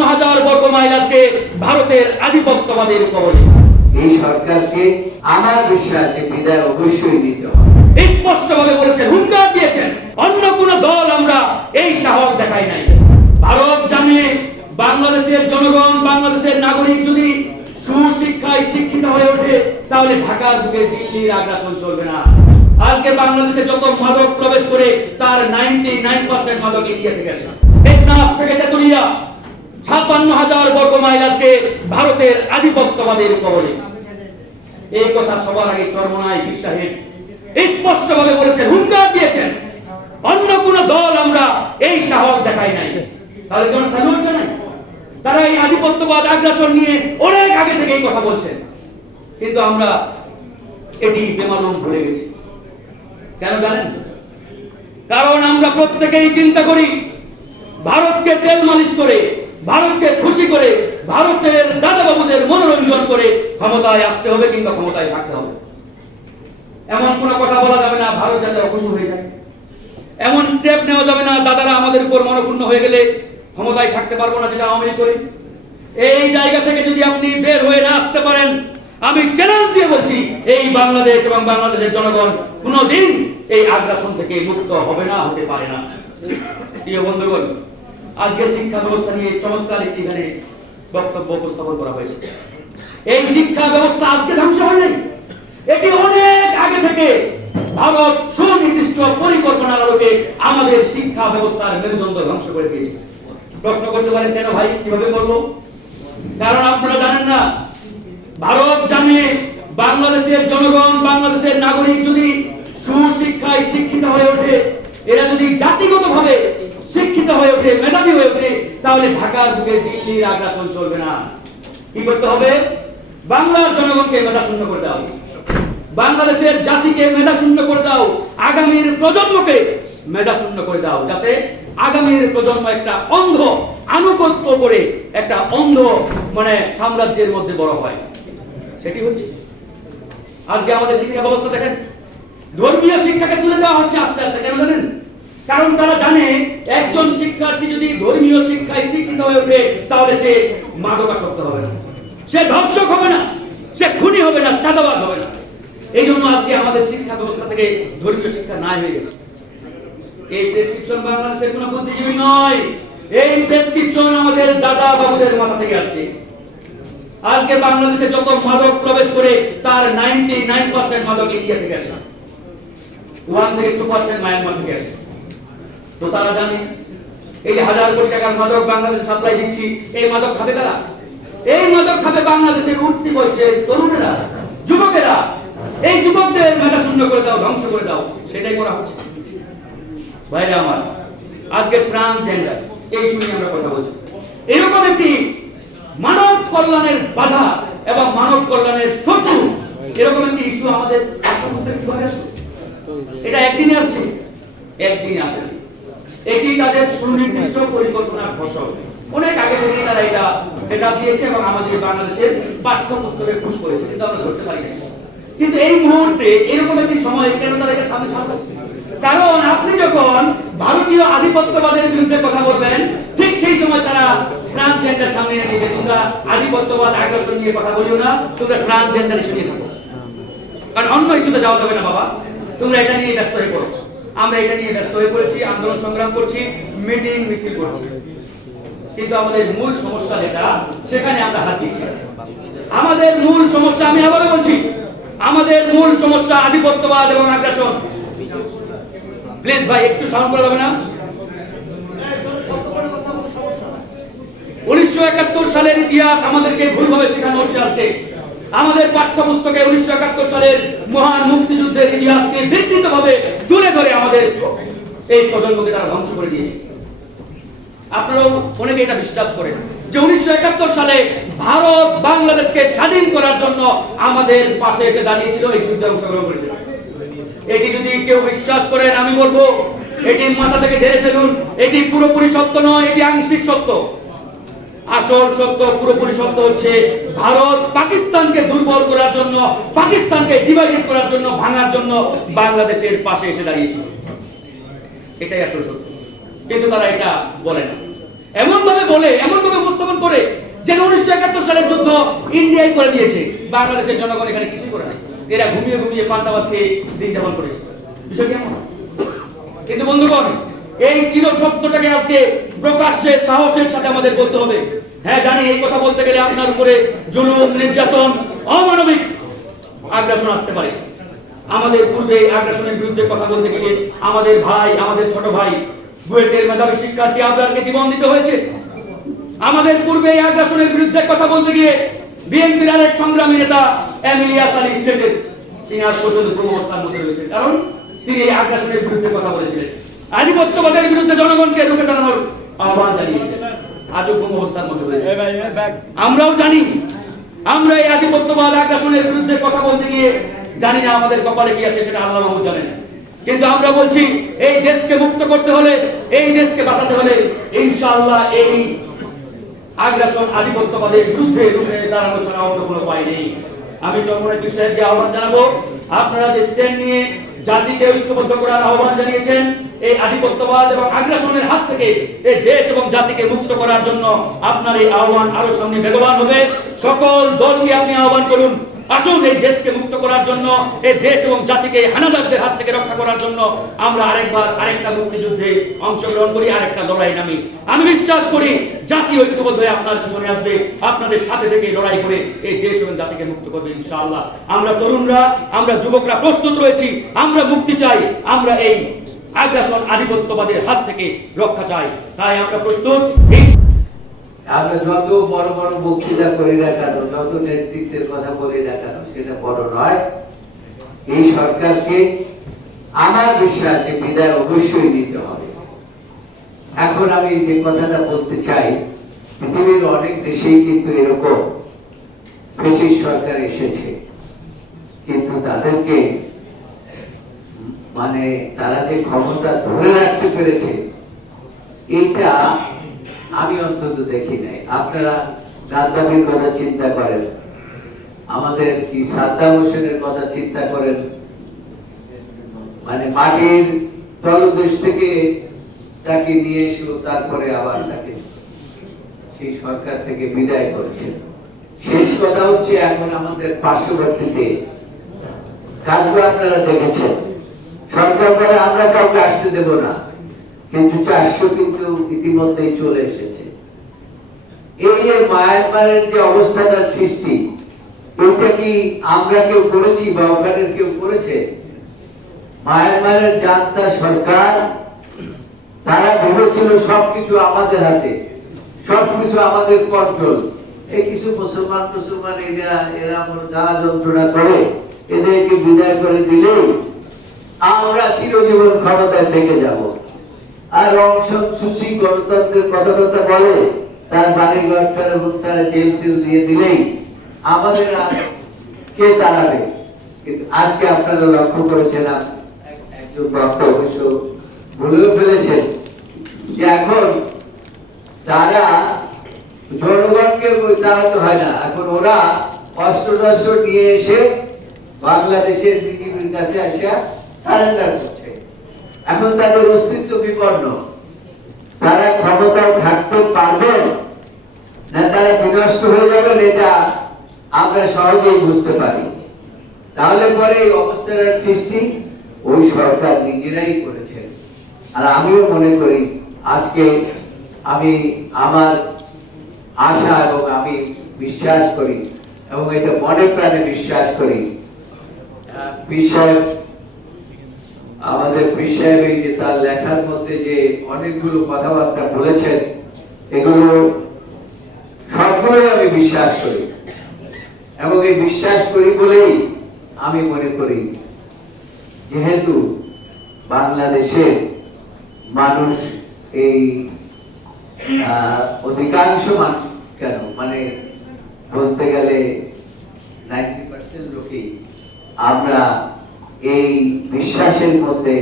৫৬,০০০ বর্গ মাইল আজকে ভারতের আধিপত্যবাদের কবলে। এই সরকারকে আমার বিশ্বাসে বিদায় অবশ্যই দিতে হবে। স্পষ্টভাবে বলেছেন, হুঙ্কার দিয়েছেন, অন্য কোন দল আমরা এই সাহস দেখাই নাই। ভারত জানে বাংলাদেশের জনগণ, বাংলাদেশের নাগরিক যদি সুশিক্ষায় শিক্ষিত হয়ে ওঠে তাহলে ঢাকার বুকে দিল্লির আগ্রাসন চলবে না। আজকে বাংলাদেশে যত মাদক প্রবেশ করে তার 99% মাদক ইন্ডিয়া থেকে আসে। টেকনাফ থেকে তেতুলিয়া ৫৬,০০০ বর্গ মাইল আজকে ভারতের আধিপত্যবাদের কবলে। এই কথা সবার আগে চরমনাই পীর সাহেব স্পষ্টভাবে বলেছেন, হুঙ্কার দিয়েছেন, অন্য কোন দল আমরা এই সাহস দেখাই নাই। তাহলে কোন সাহস নাই? তারা এই আধিপত্যবাদ আগ্রাসন নিয়ে অনেক আগে থেকে এই কথা বলছেন, কিন্তু আমরা এটি বেমালুম ভুলে গেছি। কেন জানেন? কারণ আমরা প্রত্যেকেই চিন্তা করি ভারতকে তেল মালিশ করে, ভারতকে খুশি করে, ভারতের দাদাবাবুদের মনোরঞ্জন করে ক্ষমতায় আসতে হবে কিংবা ক্ষমতায় থাকতে হবে। এমন কোন কথা বলা যাবে না ভারত যাতে অখুশি হয়ে যায়। এমন স্টেপ নেওয়া যাবে না দাদারা আমাদের উপর মনোক্ষুণ্ণ হয়ে গেলে ক্ষমতায় থাকতে পারবো না, যেটা আওয়ামী লীগ করে। এই জায়গা থেকে যদি আপনি বের হয়ে না আসতে পারেন, আমি চ্যালেঞ্জ দিয়ে বলছি এই বাংলাদেশ এবং বাংলাদেশের জনগণ কোনোদিন এই আগ্রাসন থেকে মুক্ত হবে না, হতে পারে না। প্রিয় বন্ধুগণ, আজকে শিক্ষা ব্যবস্থা নিয়ে চমৎকার একটি এখানে বক্তব্য উপস্থাপন করা হয়েছে। এই শিক্ষা ব্যবস্থা আজকে ধ্বংস হয়নি, এটি অনেক আগে থেকে ভারত সুনির্দিষ্ট পরিকল্পনার আলোকে আমাদের শিক্ষা ব্যবস্থার মেরুদণ্ড ধ্বংস করে দিয়েছে। প্রশ্ন করতে পারেন কেন ভাই, কিভাবে করবো? কারণ আপনারা জানেন না, ভারত জানে বাংলাদেশের জনগণ, বাংলাদেশের নাগরিক যদি সুশিক্ষায় শিক্ষিত হয়ে ওঠে, এরা যদি জাতিগতভাবে শিক্ষিত হয়ে ওঠে, মেধাবী হয়ে ওঠে, তাহলে ঢাকার বুকে দিল্লির আগ্রাসন চলবে না। কি করতে হবে? বাংলার জনগণকে মেধাশূন্য করে দাও, বাংলাদেশের জাতিকে মেধাশূন্য করে দাও, আগামীর প্রজন্মকে মেধাশূন্য করে দাও, যাতে আগামীর প্রজন্ম একটা অন্ধ আনুগত্য করে একটা অন্ধ সাম্রাজ্যের মধ্যে বড় হয়। সেটি হচ্ছে আজকে আমাদের শিক্ষা ব্যবস্থা। দেখেন, ধর্মীয় শিক্ষাকে তুলে দেওয়া হচ্ছে আস্তে আস্তে। কেন জানেন? কারণ তারা জানে একজন শিক্ষার্থী যদি ধর্মীয় শিক্ষায় শিক্ষিত হয়ে ওঠে তাহলে সে মাদকাসক্ত হবে না, সে ধর্ষক হবে না, সে খুনি হবে না, চাঁদাবাজ হবে না। এই জন্য আজকে আমাদের শিক্ষা ব্যবস্থা থেকে ধর্মীয় শিক্ষা নাই হয়ে গেছে। এই প্রেসক্রিপশন বাংলাদেশের কোনো বুদ্ধিজীবী নয়, এই প্রেসক্রিপশন আমাদের দাদা বাবুদের মাথা থেকে আসছে। আজকে বাংলাদেশে যত মাদক প্রবেশ করে তার 99% মাদক ইন্ডিয়া থেকে আসে, 1 থেকে 2% মায়ানমার থেকে আসে। তো তারা জানে এই 1000 কোটি টাকার মাদক বাংলাদেশে সাপ্লাই দিচ্ছি, এই মাদক খাবে কারা? এই মাদক খাবে বাংলাদেশের উঠতি বয়সের তরুণেরা, যুবকেরা। এই যুবকদের মেধাশূন্য করে দাও, ধ্বংস করে দাও, সেটাই করা হচ্ছে। ভাইরা আমার, আজকে ট্রান্সজেন্ডার এই শুনে আমরা কথা বলছি। এরকম একটি মানব কল্যাণের বাধা এবং মানব কল্যাণের শত্রু, এরকম একটি ইস্যু আমাদের এটা একদিনে আসছে, একদিনে আসে। এটি তাদের সুনির্দিষ্ট পরিকল্পনার ফসল। অনেক আগে থেকে তারা এটা সেটা দিয়েছে এবং আমাদের বাংলাদেশের পাঠ্যপুস্তকে পুশ করেছে, কিন্তু আমরা ধরতে পারি না। কিন্তু এই মুহূর্তে এরকম একটি সময় কেন তারা এটা সামনে ছাড়বে? কারণ আপনি যখন ভারতীয় আধিপত্যবাদের বিরুদ্ধে কথা বলবেন, ঠিক সেই সময় তারা ট্রান্সজেন্ডার সামনে এনে দিয়েছে। তোমরা আধিপত্যবাদ আগ্রাসন নিয়ে কথা বলিও না, তোমরা ট্রান্সজেন্ডার ইস্যু নিয়ে থাকো, কারণ অন্য ইস্যুতে যাওয়া যাবে না বাবা, তোমরা এটা নিয়ে ব্যস্ত হয়ে পড়ো। আমরা এটা নিয়ে ব্যস্ত হয়ে পড়েছি, আন্দোলন সংগ্রাম করছি, মিটিং মিছিল করছি, কিন্তু আমাদের মূল সমস্যা যেটা, সেখানে আমরা হাত দিচ্ছি। আমাদের মূল সমস্যা, আমি আবারও বলছি, আমাদের মূল সমস্যা আধিপত্যবাদ এবং আগ্রাসন। প্লিজ ভাই একটু সাউন্ড করা যাবে না? 1971 সালের ইতিহাস আমাদেরকে ভুলভাবে শেখানো হচ্ছে। আজকে আমাদের পাঠ্যপুস্তকে 1971 সালের মহান মুক্তিযুদ্ধের ইতিহাসকে বিকৃতভাবে তুলে ধরে আমাদের এই প্রজন্মকে তারা ধ্বংস করে দিয়েছে। আপনারাও অনেকে এটা বিশ্বাস করেন যে 1971 সালে ভারত বাংলাদেশকে স্বাধীন করার জন্য আমাদের পাশে এসে দাঁড়িয়েছিল, এই যুদ্ধে অংশগ্রহণ করেছিল। এটি যদি কেউ বিশ্বাস করেন, আমি বলবো এটি মাথা থেকে ঝেড়ে ফেলুন। এটি পুরোপুরি সত্য নয়, এটি আংশিক সত্য। আসল সত্য, পুরোপুরি সত্য হচ্ছে ভারত পাকিস্তানকে দুর্বল করার জন্য, পাকিস্তানকে ডিভাইডেড করার জন্য, ভাঙার জন্য বাংলাদেশের পাশে এসে দাঁড়িয়েছিল। এটাই আসল সত্য, কিন্তু তারা এটা বলে না। এমন ভাবে বলে, এমন ভাবে উপস্থাপন যে 1971 সালের যুদ্ধ ইন্ডিয়াই করে দিয়েছে, বাংলাদেশের জনগণ এখানে কিছুই করে নাই। এরা ঘুমিয়ে ঘুমিয়ে পান্তাভাত খেয়ে দিন যাপন করেছে। বিষয় কেমন? কিন্তু বন্ধুগণ, এই চির সত্যটাকে আজকে প্রকাশ্যে সাহসের সাথে আমাদের বলতে হবে। হ্যাঁ জানি, এই কথা বলতে গেলে আপনার উপরে জুলুম, নির্যাতন, অমানবিক আগ্রাসন আসতে পারে। আমাদের পূর্বে এই আগ্রাসনের বিরুদ্ধে কথা বলতে গিয়ে আমাদের ভাই, আমাদের ছোট ভাই বুয়েটের মেধাবী শিক্ষার্থী আবরারকে জীবন দিতে হয়েছে। আমাদের পূর্বে এই আগ্রাসনের বিরুদ্ধে কথা বলতে গিয়ে বিএনপির আরেক সংগ্রামী নেতা এমিলিয়াস আলী স্টেটের তিনি আজ পর্যন্ত অবস্থার মধ্যে রয়েছেন, কারণ তিনি এই আগ্রাসনের বিরুদ্ধে কথা বলেছিলেন, আধিপত্যবাদের বিরুদ্ধে জনগণকে রুখে দাঁড়ানোর আহ্বান জানিয়েছিলেন। আজও কোন অবস্থার মধ্যে রয়েছে। আমরাও জানি, আমরা এই আধিপত্যবাদ আগ্রাসনের বিরুদ্ধে কথা বলতে গিয়ে জানি না আমাদের কপালে কি আছে, সেটা আল্লাহ মাহমুদ জানেন। কিন্তু আমরা বলছি, এই দেশকে মুক্ত করতে হলে, এই দেশকে বাঁচাতে হলে ইনশাআল্লাহ এই আগ্রাসন আধিপত্যবাদের বিরুদ্ধে রুখে দাঁড়ানো ছাড়া অন্য কোনো উপায় নেই। আমি চরমনাই পীর সাহেবকে আহ্বান জানাবো, আপনারা যে স্ট্যান্ড নিয়ে জাতিকে ঐক্যবদ্ধ করার আহ্বান জানিয়েছেন, এই আধিপত্যবাদ এবং আগ্রাসনের হাত থেকে এই দেশ এবং জাতিকে মুক্ত করার জন্য আপনার এই আহ্বান আরো সামনে বেগবান হবে। সকল দলকে আপনি আহ্বান করুন, আসুন এই দেশকে মুক্ত করার জন্য, এই দেশ এবং জাতিকে হানাদারদের হাত থেকে রক্ষা করার জন্য আমরা আরেকটা মুক্তিযুদ্ধে অংশগ্রহণ করি, আরেকটা লড়াই নামি। আমি বিশ্বাস করি জাতি ঐক্যবদ্ধ হয়ে আপনার পিছনে আসবে, আপনাদের সাথে থেকে লড়াই করে এই দেশ এবং জাতিকে মুক্ত করবে ইনশাআল্লাহ। আমরা তরুণরা, আমরা যুবকরা প্রস্তুত রয়েছি, আমরা মুক্তি চাই, আমরা এই আগ্রাসন আধিপত্যবাদের হাত থেকে রক্ষা চাই, তাই আমরা প্রস্তুত। আমরা যত বড় বড় বক্তৃতা করি না কেন, যত নেতৃত্বের কথা বলি না কেন, সেটা বড় নয়। এই সরকারকে আমার বিশ্বাসে বিদায় অবশ্যই নিতে হবে। এখন আমি যে কথাটা বলতে চাই, পৃথিবীর অনেক দেশেই কিন্তু এরকম ফ্যাসিস্ট সরকার এসেছে, কিন্তু তাদেরকে মানে তারা যে ক্ষমতা ধরে রাখতে পেরেছে, এইটা আমি অন্তত দেখি নাই। আপনারা গাদ্দাফির কথা চিন্তা করেন, আমাদের কি সাদ্দাম হোসেনের কথা চিন্তা করেন, মানে মাটির তলদেশ থেকে তাকে নিয়ে এসে তারপরে আবার তাকে সেই সরকার থেকে বিদায় করেছে। শেষ কথা হচ্ছে, এখন আমাদের পার্শ্ববর্তীতে কাজগুলো আপনারা দেখেছেন, সরকার বলে আমরা কাউকে আসতে দেব না, কিন্তু 400 কিন্তু ইতিমধ্যেই চলে এসেছে। এই যে মায়ানমারের যে অবস্থাটার সৃষ্টি, এটা কি আমরা কেউ করেছি বা ওখানের কেউ করেছে? মায়ানমারের জান্তা সরকার, তারা ভেবেছিল সবকিছু আমাদের হাতে, সবকিছু আমাদের কন্ট্রোল। এই কিছু মুসলমান এরা যা যন্ত্রণা করে, এদেরকে বিদায় করে দিলে আমরা চিরজীবন ক্ষমতায় থেকে যাব। আর অং সান সু চি গণতন্ত্রের কথা বলে, তার বাড়িঘরটার এবং তারা জেল টেল দিয়ে দিলেই আমাদের আর কে দাঁড়াবে? কিন্তু আজকে আপনারা লক্ষ্য করেছেন, একজন বক্তা অবশ্য বলেও ফেলেছেন যে এখন তারা জনগণকে দাঁড়াতে হয় না, এখন ওরা অস্ত্র নিয়ে এসে বাংলাদেশের বিজেপির কাছে আসা সারেন্ডার করছে। এখন তাদের অস্তিত্ব বিপন্ন, তারা ক্ষমতায় থাকতে পারবেন না তারা বিনষ্ট হয়ে যাবেন, এটা আমরা সহজেই বুঝতে পারি। তাহলে পরে এই অবস্থার সৃষ্টি ওই সরকার নিজেরাই করেছেন। আর আমিও মনে করি, আজকে আমি আমার আশা এবং আমি বিশ্বাস করি এবং এটা মনে প্রাণে বিশ্বাস করি, আমাদের পীর সাহেব এই যে তার লেখার মধ্যে যে অনেকগুলো কথাবার্তা বলেছেন, এগুলো সবগুলোই আমি বিশ্বাস করি এবং এই বিশ্বাস করি বলেই আমি মনে করি, যেহেতু বাংলাদেশের মানুষ এই অধিকাংশ মানুষ কেন মানে বলতে গেলে 90% লোকই আমরা এই বিশ্বাসের মধ্যে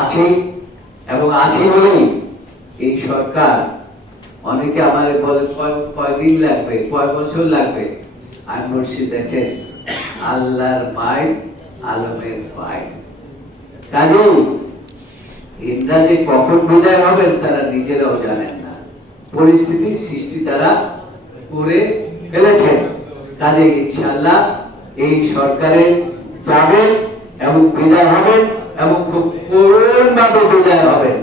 আছি এবং আছি বলেই এই সরকার, অনেকে আমাদের বলে কয়দিন লাগবে, কয় বছর লাগবে, আমি বলছি দেখেন, আল্লাহর মায় আলমের পায়। কাজেই ইন্দ্রা যে কখন বিদায় হবেন তারা নিজেরাও জানেন না। পরিস্থিতির সৃষ্টি তারা করে ফেলেছেন। কাজে ইনশাআল্লাহ এই সরকারের যাবেন এবং বিদায় হবেন এবং খুব করুণভাবে বিদায় হবেন।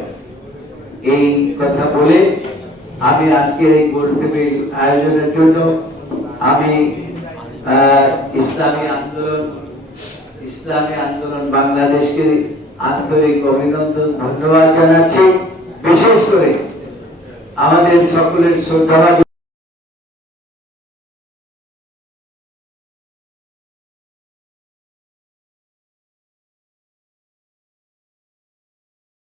এই কথা বলে আমি আজকের এই গোল টেবিল আয়োজনের জন্য আমি ইসলামী আন্দোলন বাংলাদেশকে আন্তরিক অভিনন্দন ধন্যবাদ জানাচ্ছি। বিশেষ করে আমাদের সকলের শ্রদ্ধা